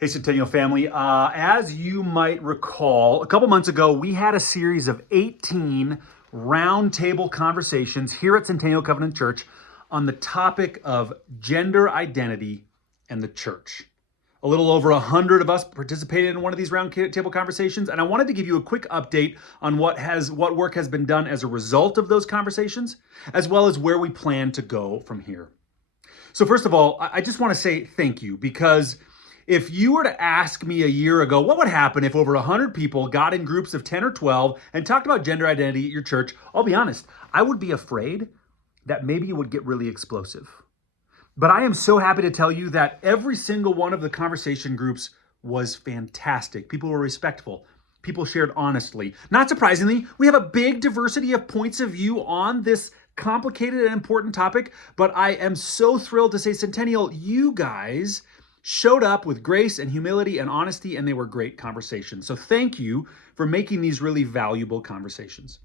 Hey, Centennial family. As you might recall, a couple months ago, we had a series of 18 roundtable conversations here at Centennial Covenant Church on the topic of gender identity and the church. A little over 100 of us participated in one of these roundtable conversations, and I wanted to give you a quick update on what work has been done as a result of those conversations, as well as where we plan to go from here. So first of all, I just want to say thank you, because if you were to ask me a year ago, what would happen if over 100 people got in groups of 10 or 12 and talked about gender identity at your church, I'll be honest, I would be afraid that maybe it would get really explosive. But I am so happy to tell you that every single one of the conversation groups was fantastic. People were respectful. People shared honestly. Not surprisingly, we have a big diversity of points of view on this complicated and important topic, but I am so thrilled to say, Centennial, you guys showed up with grace and humility and honesty, and they were great conversations. So thank you for making these really valuable conversations.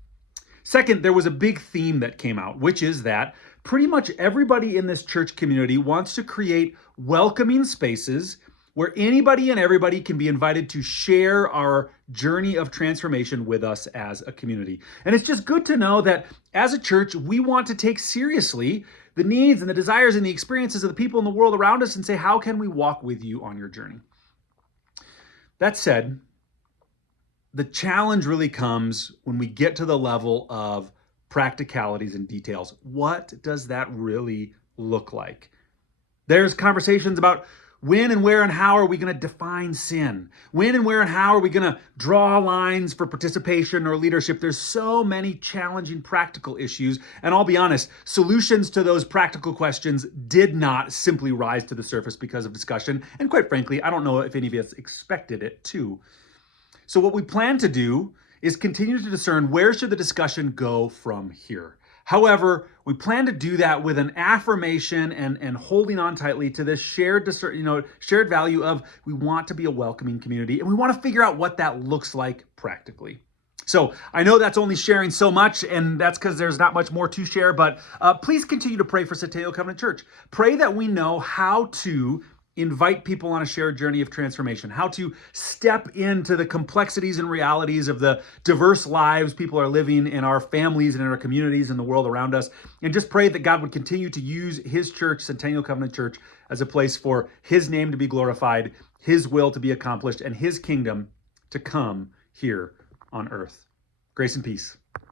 Second, there was a big theme that came out, which is that pretty much everybody in this church community wants to create welcoming spaces where anybody and everybody can be invited to share our journey of transformation with us as a community. And it's just good to know that as a church, we want to take seriously the needs and the desires and the experiences of the people in the world around us and say, how can we walk with you on your journey? That said, the challenge really comes when we get to the level of practicalities and details. What does that really look like? There's conversations about when and where and how are we going to define sin? When and where and how are we going to draw lines for participation or leadership? There's so many challenging practical issues. And I'll be honest, solutions to those practical questions did not simply rise to the surface because of discussion. And quite frankly, I don't know if any of us expected it to. So what we plan to do is continue to discern where should the discussion go from here. However, we plan to do that with an affirmation and holding on tightly to this shared value of we want to be a welcoming community, and we want to figure out what that looks like practically. So I know that's only sharing so much, and that's because there's not much more to share, but please continue to pray for Centennial Covenant Church. Pray that we know how to invite people on a shared journey of transformation, how to step into the complexities and realities of the diverse lives people are living in our families and in our communities and the world around us. And just pray that God would continue to use his church, Centennial Covenant Church, as a place for his name to be glorified, his will to be accomplished, and his kingdom to come here on earth. Grace and peace.